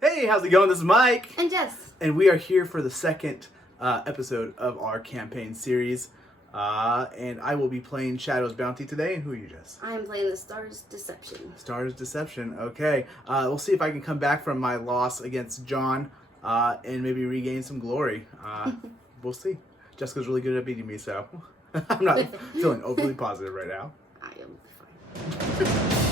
Hey, how's it going? This is Mike. And Jess. And we are here for the second episode of our campaign series. And I will be playing Shadow's Bounty today. And who are you, Jess? I am playing the Stars Deception. Stars Deception. Okay. We'll see if I can come back from my loss against John and maybe regain some glory. We'll see. Jessica's really good at beating me, so I'm not feeling overly positive right now. I am fine.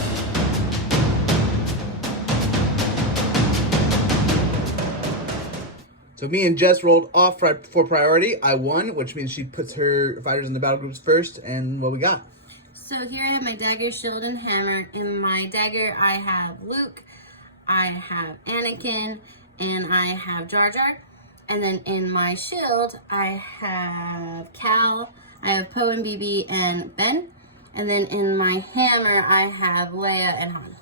So me and Jess rolled off for priority. I won, which means she puts her fighters in the battle groups first. And what we got? So here I have my dagger, shield, and hammer. In my dagger, I have Luke, I have Anakin, and I have Jar Jar. And then in my shield, I have Cal, I have Poe and BB, and Ben. And then in my hammer, I have Leia and Han.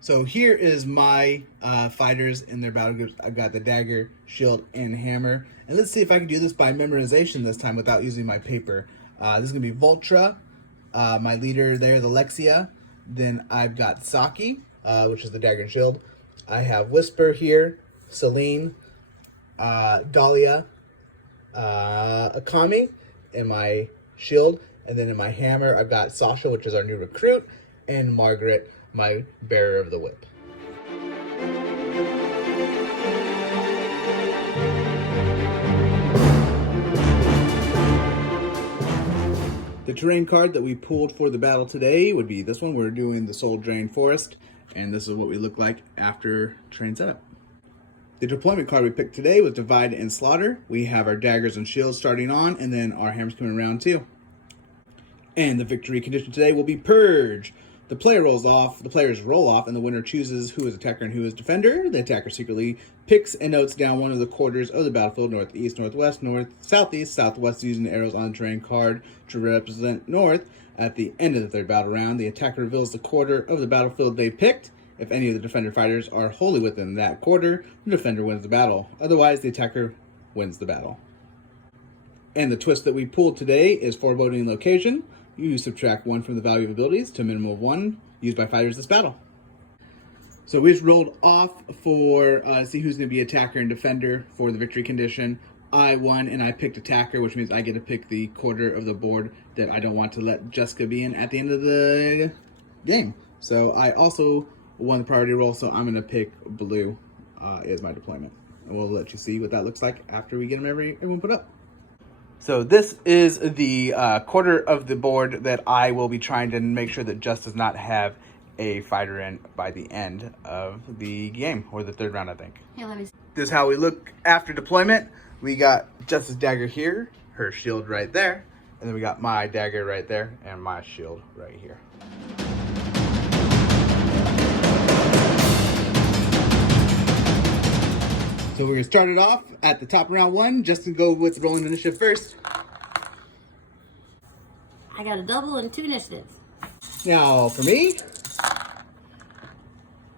So here is my fighters in their battle groups. I've got the dagger, shield, and hammer. And let's see if I can do this by memorization this time without using my paper. This is going to be Voltra. My leader there is Alexia. Then I've got Saki, which is the dagger and shield. I have Whisper here, Celine, Dahlia, Akami in my shield. And then in my hammer, I've got Sasha, which is our new recruit, and Margaret, my bearer of the whip. The terrain card that we pulled for the battle today would be this one. We're doing the Soul Drain Forest, and this is what we look like after terrain setup. The deployment card we picked today was Divide and Slaughter. We have our daggers and shields starting on, and then our hammers coming around too. And the victory condition today will be Purge. The players roll off, and the winner chooses who is attacker and who is defender. The attacker secretly picks and notes down one of the quarters of the battlefield: northeast, northwest, north, southeast, southwest, using the arrows on the terrain card to represent north. At the end of the third battle round, the attacker reveals the quarter of the battlefield they picked. If any of the defender fighters are wholly within that quarter, the defender wins the battle. Otherwise, the attacker wins the battle. And the twist that we pulled today is Foreboding Location. You subtract 1 from the value of abilities to a minimum of 1 used by fighters this battle. So we just rolled off for see who's going to be attacker and defender for the victory condition. I won and I picked attacker, which means I get to pick the quarter of the board that I don't want to let Jessica be in at the end of the game. So I also won the priority roll, so I'm going to pick blue as my deployment. And we'll let you see what that looks like after we get them everyone put up. So this is the quarter of the board that I will be trying to make sure that Jess does not have a fighter in by the end of the game, or the third round, I think. Here, let me see. This is how we look after deployment. We got Jess's dagger here, her shield right there, and then we got my dagger right there, and my shield right here. So we're going to start it off at the top of round 1. Justin, go with rolling initiative first. I got a double and 2 initiatives. Now, for me,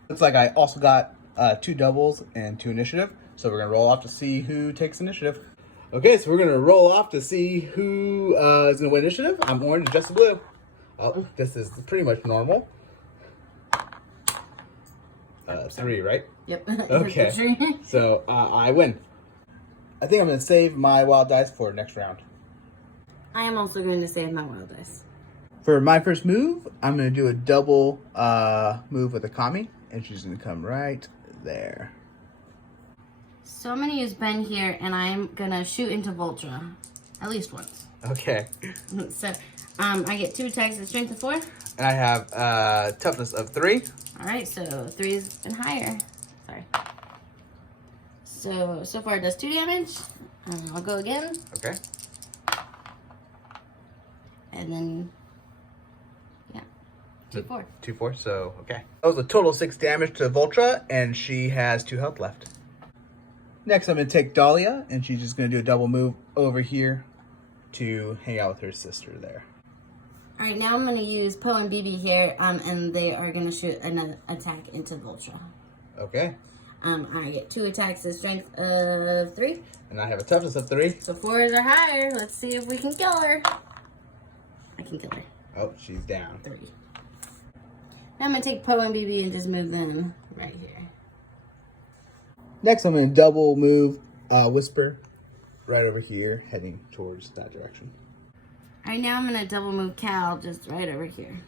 looks like I also got 2 doubles and 2 initiative. So we're going to roll off to see who takes initiative. Okay, so we're going to roll off to see who is going to win initiative. I'm orange, Justin blue. Oh, this is pretty much normal. 3, right? Yep. Okay, so I win. I think I'm going to save my wild dice for next round. I am also going to save my wild dice. For my first move, I'm going to do a double move with Akami, and she's going to come right there. So I'm going to use Ben here, and I'm going to shoot into Voltra. At least once. Okay. So I get 2 attacks at strength of 4. And I have toughness of 3. Alright, so 3 and higher. Sorry. So far it does 2 damage. I'll go again. Okay. And then, yeah, 2-4. 2-4, so okay. That was a total 6 damage to Voltra, and she has 2 health left. Next, I'm going to take Dahlia, and she's just going to do a double move over here to hang out with her sister there. Alright, now I'm going to use Poe and BB here, and they are going to shoot another attack into Voltra. Okay. I get 2 attacks at strength of 3. And I have a toughness of 3. So 4s are higher. Let's see if we can kill her. I can kill her. Oh, she's down. 3. I'm going to take Poe and BB and just move them right here. Next, I'm going to double move Whisper right over here, heading towards that direction. All right, now I'm going to double move Cal just right over here.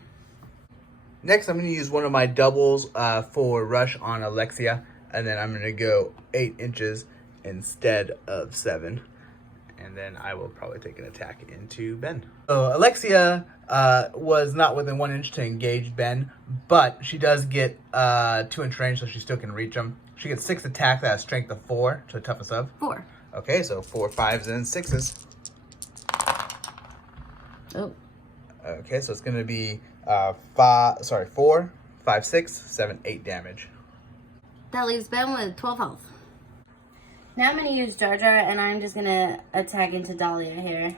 Next, I'm going to use one of my doubles for Rush on Alexia, and then I'm going to go 8 inches instead of 7. And then I will probably take an attack into Ben. So Alexia was not within 1 inch to engage Ben, but she does get 2-inch range, so she still can reach him. She gets 6 attacks at a strength of 4 to a toughness of 4. Okay, so 4 5s and 6s. Oh. Okay, so it's going to be 4, 5, 6, 7, 8 damage. That leaves Ben with 12 health. Now I'm going to use Jar Jar, and I'm just going to attack into Dahlia here.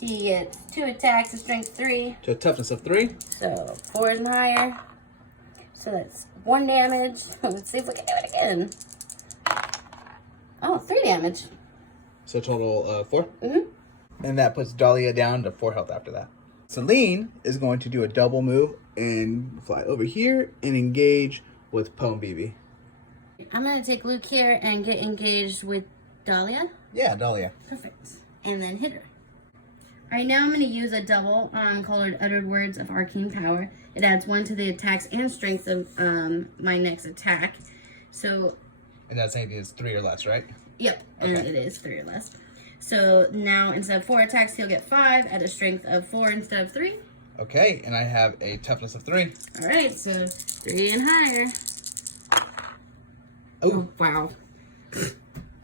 He gets 2 attacks, a strength 3. To a toughness of 3. So 4 and higher. So that's 1 damage. Let's see if we can do it again. Oh, 3 damage. So total 4. Mm-hmm. And that puts Dahlia down to 4 health after that. Celine is going to do a double move and fly over here and engage with Poe and BB. I'm going to take Luke here and get engaged with Dahlia. Yeah, Dahlia. Perfect. And then hit her. All right, now I'm going to use a double on colored uttered words of arcane power. It adds 1 to the attacks and strength of my next attack. So. And that's anything that's 3 or less, right? Yep, Okay. and it is 3 or less. So now instead of 4 attacks, he'll get 5 at a strength of 4 instead of 3. Okay, and I have a toughness of 3. All right, so 3 and higher. Oh, wow.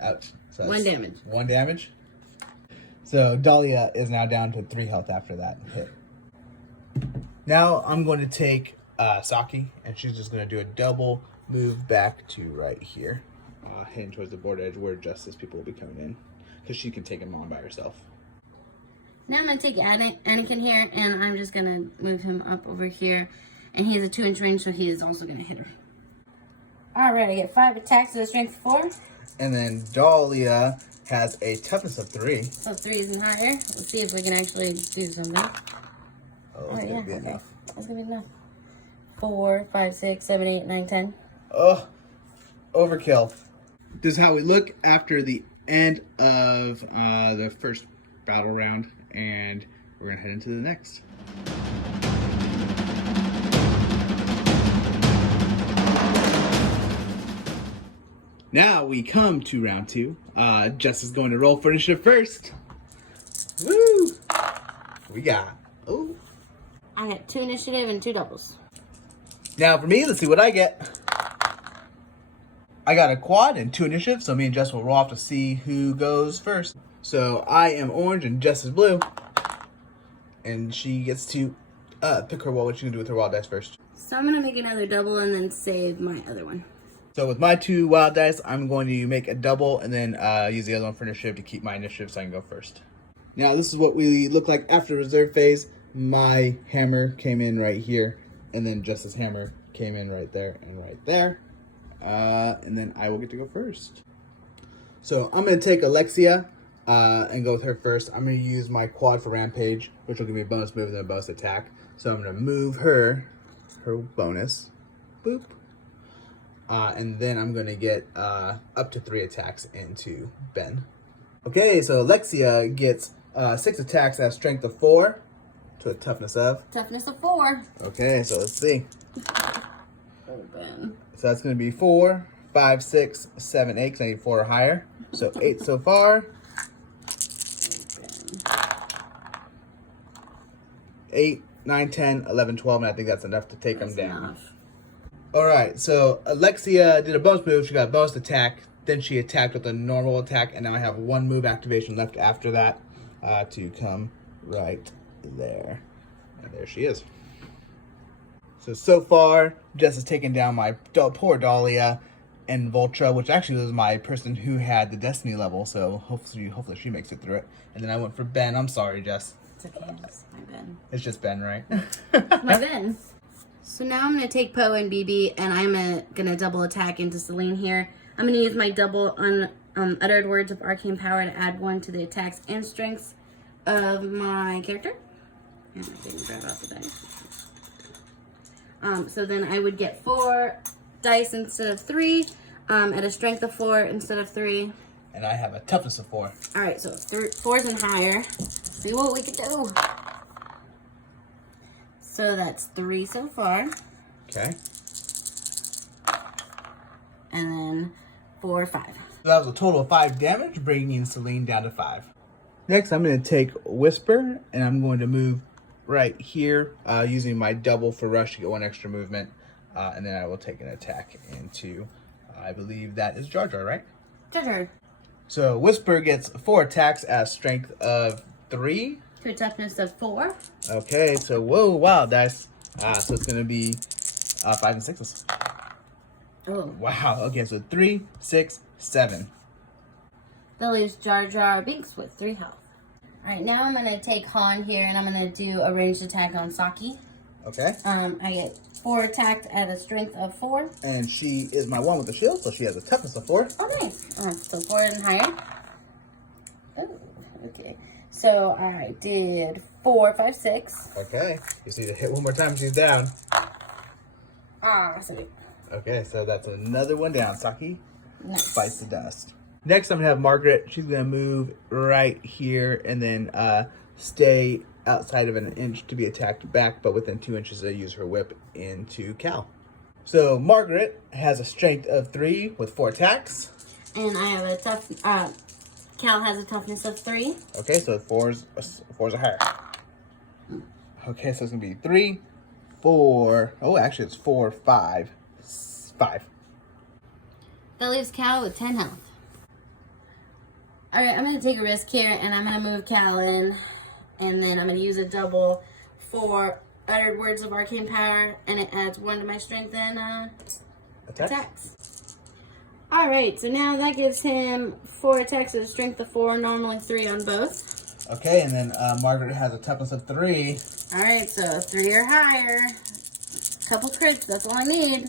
Ouch. So 1 damage. 1 damage. So Dahlia is now down to 3 health after that hit. Now I'm going to take Saki, and she's just going to do a double move back to right here. Heading towards the border edge where Justice people will be coming in. Because she can take him on by herself. Now I'm going to take Anakin here, and I'm just going to move him up over here. And he has a 2-inch range, so he is also going to hit her. All right, I get 5 attacks with a strength of 4. And then Dahlia has a toughness of 3. So 3 is and higher. Let's see if we can actually do something. Oh, it's going to be enough. That's going to be enough. 4, 5, 6, 7, 8, 9, 10. Oh, overkill. This is how we look after the end of the first battle round, and we're going to head into the next. Now we come to round 2. Jess is going to roll for initiative first. Woo! We got... Oh. I got 2 initiative and 2 doubles. Now for me, let's see what I get. I got a quad and 2 initiative, so me and Jess will roll off to see who goes first. So I am orange and Jess is blue. And she gets to pick her what she can do with her wild dice first. So I'm going to make another double and then save my other one. So with my 2 wild dice, I'm going to make a double and then use the other one for initiative to keep my initiative so I can go first. Now this is what we look like after reserve phase. My hammer came in right here, and then Jess's hammer came in right there and right there. And then I will get to go first. So I'm going to take Alexia and go with her first. I'm going to use my quad for Rampage, which will give me a bonus move and then a bonus attack. So I'm going to move her bonus. Boop. And then I'm going to get up to 3 attacks into Ben. Okay, so Alexia gets 6 attacks at a strength of 4 to a toughness of? Toughness of 4. Okay, so let's see. Oh, Ben. So that's going to be 4, 5, 6, 7, 8, because I need 4 or higher. So 8 so far. 8, 9, 10, 11, 12, and I think that's enough to take them down. Enough. Alright, so Alexia did a bonus move. She got a bonus attack. Then she attacked with a normal attack, and now I have 1 move activation left after that to come right there. And there she is. So far, Jess has taken down my poor Dahlia and Vultra, which actually was my person who had the Destiny level, so hopefully she makes it through it. And then I went for Ben. I'm sorry, Jess. It's okay, it's my Ben. It's just Ben, right? My Ben. So now I'm going to take Poe and BB, and I'm going to double attack into Celine here. I'm going to use my double uttered words of arcane power to add 1 to the attacks and strengths of my character. And I didn't grab out the dice. So then I would get 4 dice instead of 3, at a strength of 4 instead of 3. And I have a toughness of 4. All right, so 4s and higher. See what we can do. So that's 3 so far. Okay. And then 4, 5. So that was a total of 5 damage, bringing Celine down to 5. Next, I'm going to take Whisper, and I'm going to move right here, using my double for rush to get 1 extra movement. And then I will take an attack into, I believe that is Jar Jar, right? Jar Jar. So Whisper gets 4 attacks at a strength of 3. To a toughness of 4. Okay, so whoa, wow, that's so it's gonna be 5 and 6s. Oh. Wow. Okay, so 3, 6, 7. That leaves Jar Jar Binks with 3 health. All right, now I'm gonna take Han here, and I'm gonna do a ranged attack on Saki. Okay. I get 4 attacked at a strength of 4. And she is my one with the shield, so she has a toughness of 4. Oh, nice. So 4 and higher. Oh, okay. So I did 4, 5, 6. Okay. You see to hit one more time, she's down. Sweet. Okay, so that's another one down. Saki Nice. bites the dust. Next, I'm gonna have Margaret. She's gonna move right here and then stay outside of an inch to be attacked back, but within 2 inches, to use her whip into Cal. So Margaret has a strength of 3 with 4 attacks. And I have a tough. Cal has a toughness of 3. Okay, so 4s are higher. Okay, so it's gonna be 3, 4. Oh, actually, it's 4, 5, 5. That leaves Cal with 10 health. All right, I'm gonna take a risk here, and I'm gonna move Cal in, and then I'm gonna use a double for uttered words of arcane power, and it adds 1 to my strength and attacks. All right, so now that gives him 4 attacks at a strength of 4, normally 3 on both. Okay, and then Margaret has a toughness of 3. All right, so 3 or higher. Couple crits, that's all I need.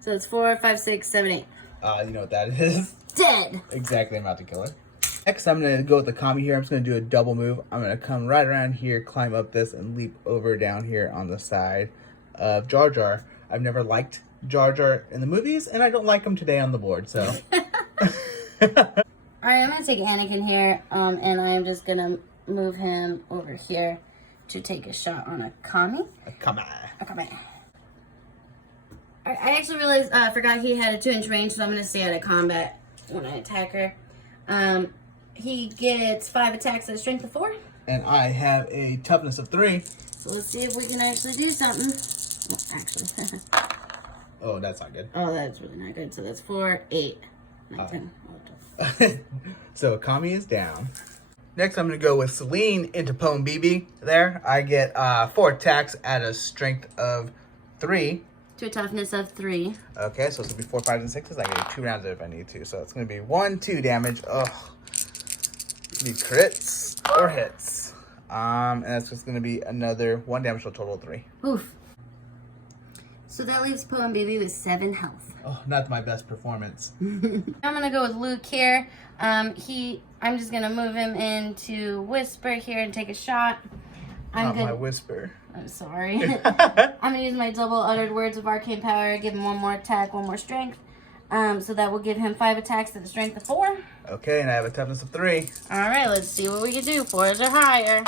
So it's 4, 5, 6, 7, 8. You know what that is? Dead. Exactly, I'm about to kill her. Next, I'm going to go with the Kami here. I'm just going to do a double move. I'm going to come right around here, climb up this, and leap over down here on the side of Jar Jar. I've never liked Jar Jar in the movies, and I don't like him today on the board, so. Alright, I'm going to take Anakin here, and I'm just going to move him over here to take a shot on a Kami. A Kami. A Kami. I actually realized, forgot he had a 2-inch range, so I'm going to stay out of combat when I attack her. He gets 5 attacks at a strength of 4. And I have a toughness of 3. So let's see if we can actually do something. Oh, actually. Oh, that's not good. Oh, that's really not good. So that's 4, 8, 9, 10. So Kami is down. Next, I'm going to go with Celine into Pone BB. There, I get 4 attacks at a strength of 3. To a toughness of 3. Okay, so it's going to be 4, 5, and 6s. I get 2 rounds if I need to. So it's going to be 1, 2 damage. Ugh. Be crits or hits. And that's just going to be another 1 damage, so a total of 3. Oof. So that leaves Poe and Baby with 7 health. Oh, not my best performance. I'm gonna go with Luke here. I'm just gonna move him into Whisper here and take a shot. My Whisper. I'm sorry. I'm gonna use my double uttered words of arcane power, give him 1 more attack, 1 more strength. So that will give him 5 attacks at a strength of 4. Okay, and I have a toughness of 3. Alright, let's see what we can do. 4s or higher.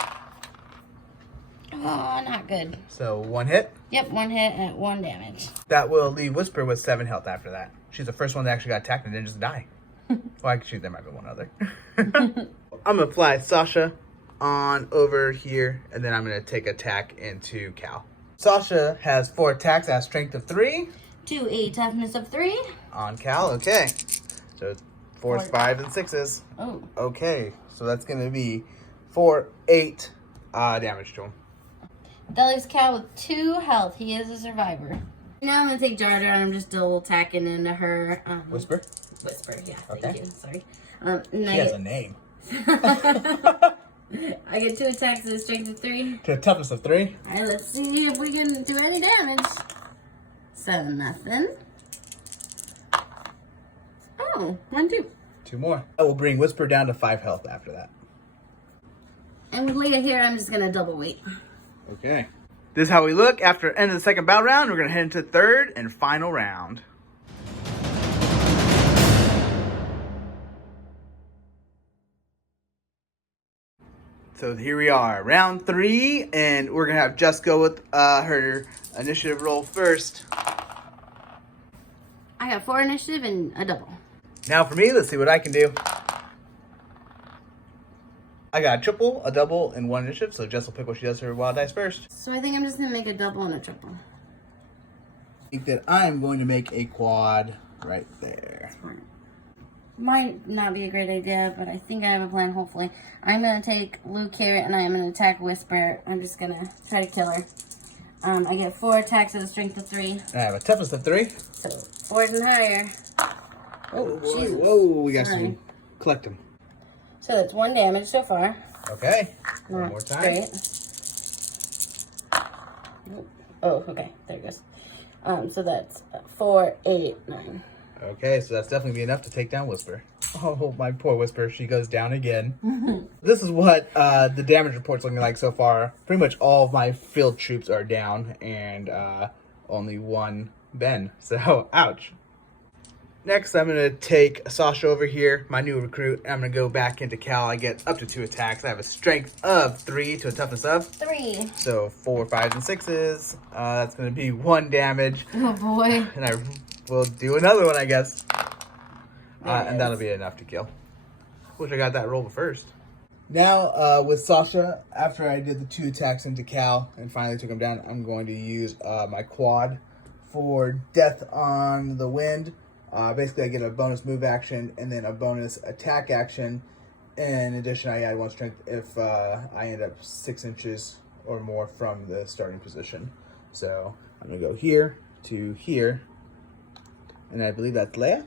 Oh, not good. So 1 hit. Yep, 1 hit at 1 damage. That will leave Whisper with 7 health after that. She's the first one that actually got attacked and didn't just die. Well, actually, there might be one other. I'm going to fly Sasha on over here, and then I'm going to take attack into Cal. Sasha has 4 attacks at a strength of 3. To a toughness of 3. On Cal, okay. So 4s, 5s, and 6s. Oh. Okay, so that's going to be 4, 8 damage to him. That leaves Cal with 2 health. He is a survivor. Now I'm going to take Jar Jar and I'm just double attacking into her. Whisper? Whisper, yeah. Okay. Thank you. Sorry. She has a name. I get 2 attacks at a strength of 3. To a toughness of 3. Alright, let's see if we can do any damage. So, nothing. Oh, 1, 2. 2 more. I will bring Whisper down to 5 health after that. And with Leah here, I'm just going to double weight. Okay. This is how we look after end of the second battle round. We're going to head into third and final round. So here we are, round 3, and we're going to have Jess go with her initiative roll first. I got 4 initiative and a double. Now for me, let's see what I can do. I got a triple, a double, and 1 initiative, so Jess will pick what she does for her wild dice first. So I think I'm just going to make a double and a triple. I think that I'm going to make a quad right there. Smart. Might not be a great idea, but I think I have a plan, hopefully. I'm going to take Luke here, and I'm going to attack Whisper. I'm just going to try to kill her. I get 4 attacks at a strength of 3. I have a toughness of 3. So 4s and higher. Oh, Jesus. Whoa, we got some. Collect them. So that's 1 damage so far. Okay. One more time. Great. Oh, okay. There it goes. So that's 4, 8, 9. Okay, so that's definitely enough to take down Whisper. Oh, my poor Whisper. She goes down again. This is what the damage report's looking like so far. Pretty much all of my field troops are down, and only 1 Ben. So, ouch. Next, I'm going to take Sasha over here, my new recruit. I'm going to go back into Cal. I get up to 2 attacks. I have a strength of 3 to a toughness of 3. So 4, 5s, and 6s. That's going to be 1 damage. Oh, boy. And I will do another one, I guess. And that'll be enough to kill. Wish I got that roll first. Now, with Sasha, after I did the 2 attacks into Cal and finally took him down, I'm going to use my quad for Death on the Wind. Basically, I get a bonus move action and then a bonus attack action. In addition, I add 1 strength if I end up 6 inches or more from the starting position. So I'm going to go here to here. And I believe that's Leia?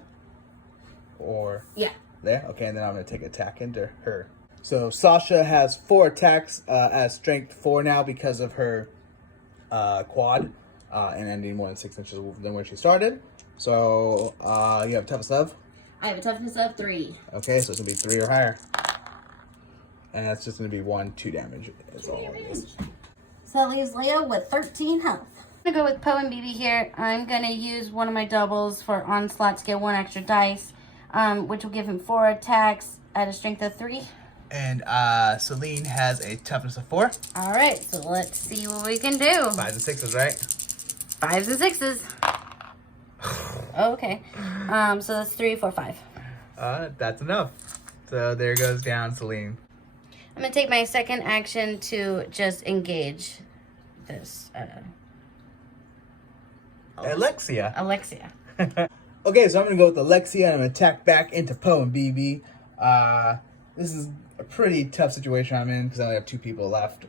Or Yeah. there? Okay, and then I'm going to take attack into her. So Sasha has 4 attacks at strength 4 now because of her quad. And ending more than 6 inches than when she started. So, you have a toughness of? I have a toughness of 3. Okay, so it's going to be 3 or higher. And that's just going to be 1, 2 damage. Is all it is. So that leaves Leo with 13 health. I'm going to go with Poe and BB here. I'm going to use one of my doubles for Onslaught to get 1 extra dice, which will give him 4 attacks at a strength of 3. And Celine has a toughness of 4. All right, so let's see what we can do. 5s and 6s, right? 5s and 6s. Oh, okay. So that's 3, 4, 5. That's enough. So there goes down Celine. I'm going to take my second action to just engage this. Alexia. Alexia. Okay, so I'm going to go with Alexia and I'm going to attack back into Poe and BB. This is a pretty tough situation I'm in because I only have 2 people left.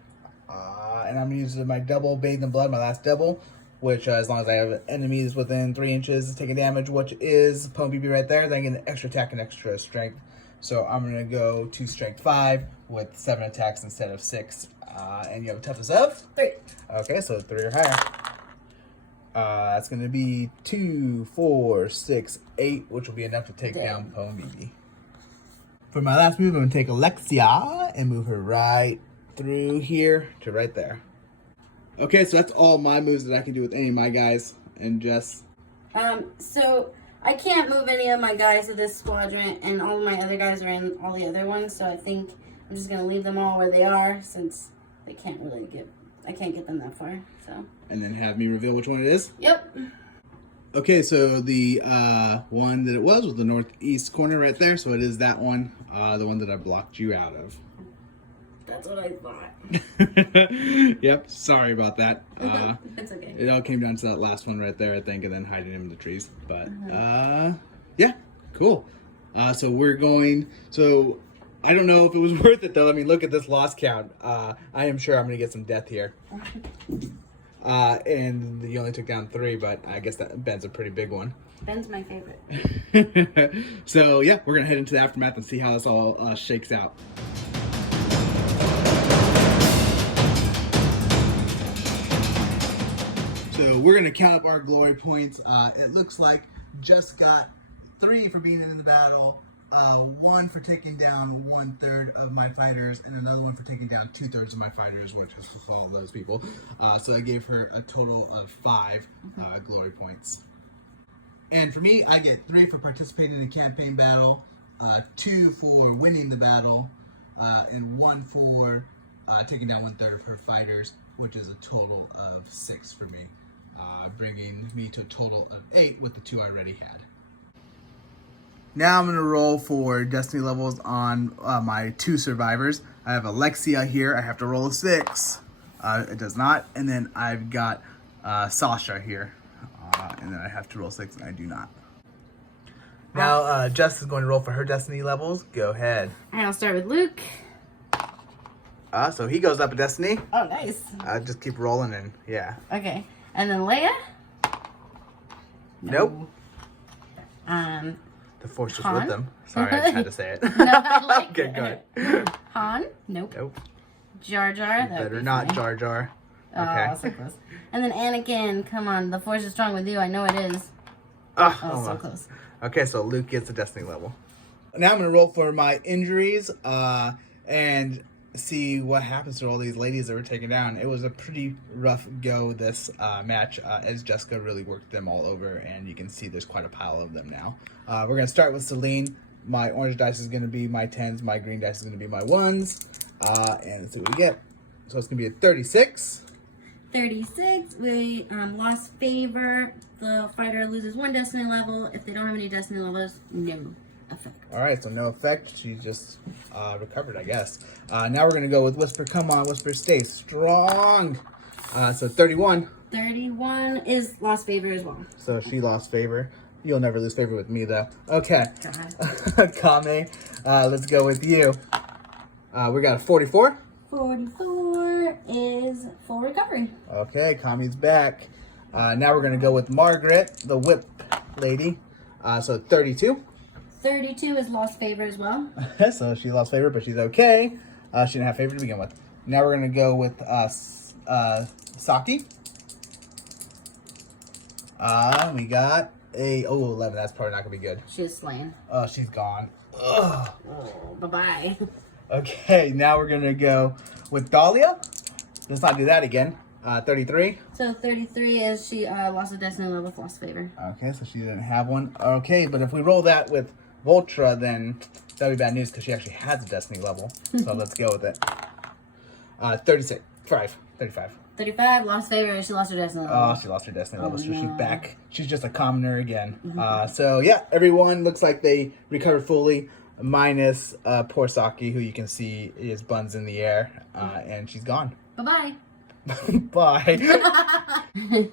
And I'm going to use my double Bathe in Blood, my last double, which as long as I have enemies within 3 inches is taking damage, which is Poe and BB right there, then I get an extra attack and extra strength. So I'm going to go to strength 5 with 7 attacks instead of 6. And you have a toughness of? 3. Okay, so 3 or higher. That's going to be 2, 4, 6, 8, which will be enough to take down Poe and BB. For my last move, I'm going to take Alexia and move her right through here to right there. Okay, so that's all my moves that I can do with any of my guys. And Jess? So I can't move any of my guys to this squadron, and all of my other guys are in all the other ones, so I think I'm just going to leave them all where they are, since they can't really I can't get them that far, so. And then have me reveal which one it is? Yep. Okay, so the one that it was the northeast corner right there, so it is that one, the one that I blocked you out of. That's what I thought. Yep, sorry about that. It's okay. It all came down to that last one right there, I think, and then hiding him in the trees. But, yeah, cool. So we're going, I don't know if it was worth it, though. I mean, look at this loss count. I am sure I'm going to get some death here. And you only took down 3, but I guess that Ben's a pretty big one. Ben's my favorite. So, yeah, we're going to head into the aftermath and see how this all shakes out. So we're going to count up our glory points. It looks like Jess got 3 for being in the battle. one for taking down 1/3 of my fighters, and another one for taking down 2/3 of my fighters, which is for all of those people. So I gave her a total of 5 glory points. And for me, I get 3 for participating in a campaign battle, 2 for winning the battle, and 1 for taking down 1/3 of her fighters, which is a total of 6 for me, bringing me to a total of 8 with the 2 I already had. Now I'm going to roll for destiny levels on my 2 survivors. I have Alexia here. I have to roll a 6. It does not. And then I've got Sasha here. And then I have to roll 6, and I do not. Now Jess is going to roll for her destiny levels. Go ahead. And I'll start with Luke. So he goes up a destiny. Oh, nice. Just keep rolling and yeah. Okay. And then Leia. Nope. No. The Force was Han? with them. Sorry, I just had to say it. No, I like Okay, it. go ahead. Han? Nope. Nope. Jar Jar? Better not Jar Jar. Oh, Okay. so close. And then Anakin, come on, the Force is strong with you. I know it is. Oh, So almost. close. Okay, so Luke gets a destiny level. Now I'm going to roll for my injuries and see what happens to all these ladies that were taken down. It was a pretty rough go this match as Jessica really worked them all over, and you can see there's quite a pile of them now. We're going to start with Celine. My orange dice is going to be my 10s. My green dice is going to be my 1s. And let's see what we get. So it's going to be a 36. 36, we lost favor. The fighter loses 1 destiny level. If they don't have any destiny levels, no effect. All right, so no effect. She just recovered, I guess. Now we're going to go with Whisper. Come on, Whisper, stay strong. So 31. 31 is lost favor as well. So she lost favor. You'll never lose favor with me, though. Okay. God. Kame, let's go with you. We got a 44. 44 is full recovery. Okay, Kame's back. Now we're going to go with Margaret, the whip lady. So 32. 32 is lost favor as well. So she lost favor, but she's okay. She didn't have favor to begin with. Now we're going to go with Saki. We got a 11. That's probably not going to be good. She is slain. Oh, she's gone. Ugh. Oh, bye-bye. Okay, now we're going to go with Dahlia. Let's not do that again. 33. So 33 is she lost a destiny level with lost favor. Okay, so she didn't have one. Okay, but if we roll that with Voltra, then that'd be bad news because she actually has a destiny level. So let's go with it. 36. 35. 35, lost favor, she lost her destiny level. Oh, she lost her destiny level, so she's no. back. She's just a commoner again. So yeah, everyone looks like they recovered fully, minus poor Saki, who you can see is buns in the air, and she's gone. Bye-bye. Bye.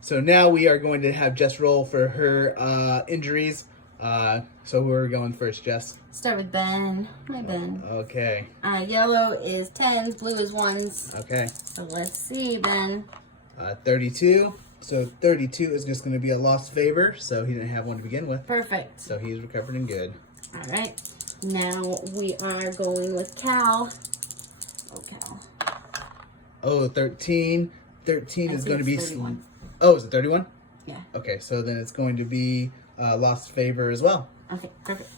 So now we are going to have Jess roll for her injuries. So we're going first, Jess. Start with Ben. Hi, Ben. Okay. Yellow is 10s, blue is 1s. Okay. So let's see, Ben. 32. So 32 is just going to be a lost favor, so he didn't have one to begin with. Perfect. So he's recovered and good. All right. Now we are going with Cal. Oh, Cal. Oh, 13. 13 I is think going to be... it's 31. Oh, is it 31? Yeah. Okay, so then it's going to be lost favor as well. Okay, perfect.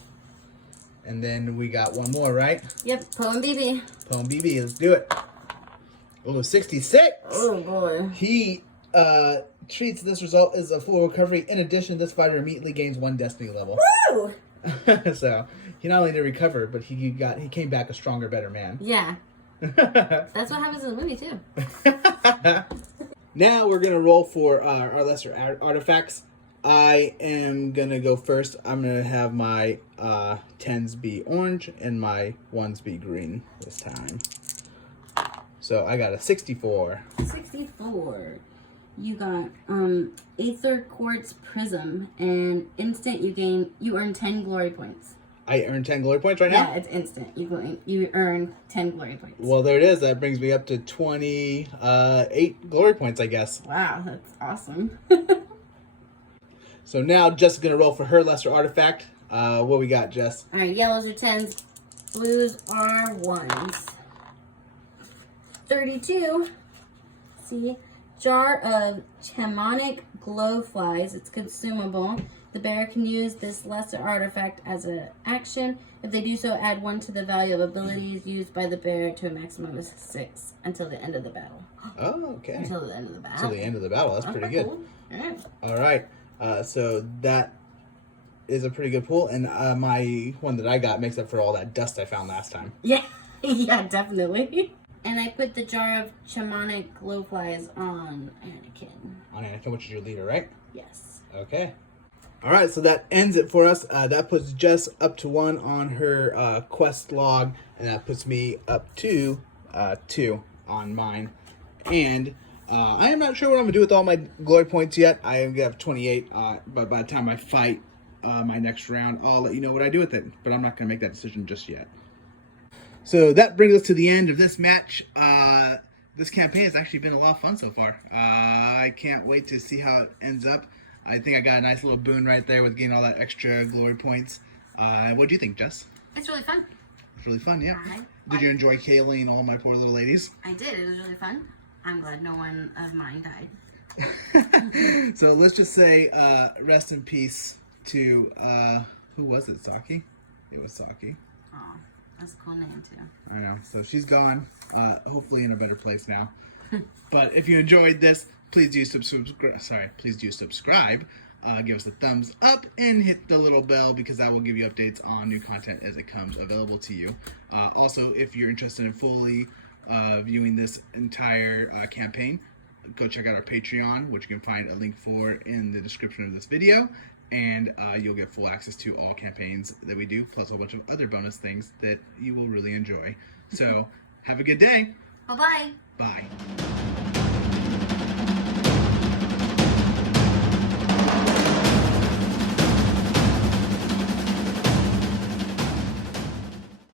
And then we got one more, right? Yep, Poe and BB. Poe and BB, let's do it. Oh, 66. Oh, boy. He treats this result as a full recovery. In addition, this fighter immediately gains 1 destiny level. Woo! So he not only did recover, but he came back a stronger, better man. Yeah. That's what happens in the movie, too. Now we're gonna roll for our lesser artifacts. I am gonna go first. I'm gonna have my 10s be orange and my 1s be green this time. So I got a 64. 64. You got Aether Quartz Prism, and instant you earn 10 glory points. I earn 10 glory points right now? Yeah, it's instant. You earn 10 glory points. Well, there it is. That brings me up to 28 glory points, I guess. Wow, that's awesome. So now Jess is going to roll for her lesser artifact. What we got, Jess? All right, yellows are 10s, blues are 1s. 32. See, Jar of Shamanic Glowflies. It's consumable. The bearer can use this lesser artifact as an action. If they do so, add 1 to the value of abilities used by the bearer to a maximum of 6 until the end of the battle. Oh, okay. Until the end of the battle. Until the end of the battle. That's pretty good. Cool. All right. So that is a pretty good pull, and my one that I got makes up for all that dust I found last time. Yeah, yeah, definitely. And I put the Jar of Shamanic Glowflies on Anakin. On Anakin, which is your leader, right? Yes. Okay. All right, so that ends it for us. That puts Jess up to 1 on her quest log, and that puts me up to 2 on mine. And I am not sure what I'm going to do with all my glory points yet. I am going to have 28, but by the time I fight my next round, I'll let you know what I do with it. But I'm not going to make that decision just yet. So that brings us to the end of this match. This campaign has actually been a lot of fun so far. I can't wait to see how it ends up. I think I got a nice little boon right there with getting all that extra glory points. What do you think, Jess? It's really fun. It's really fun, yeah. Did you enjoy killing all my poor little ladies? I did. It was really fun. I'm glad no one of mine died. So let's just say rest in peace to, who was it, ToC? It was ToC. Oh, that's a cool name, too. I know. So she's gone, hopefully in a better place now. But if you enjoyed this, please do subscribe. Give us a thumbs up and hit the little bell because I will give you updates on new content as it comes available to you. Also, if you're interested in fully viewing this entire campaign, go check out our Patreon, which you can find a link for in the description of this video. And you'll get full access to all campaigns that we do, plus a whole bunch of other bonus things that you will really enjoy. So, have a good day. Bye-bye. Bye.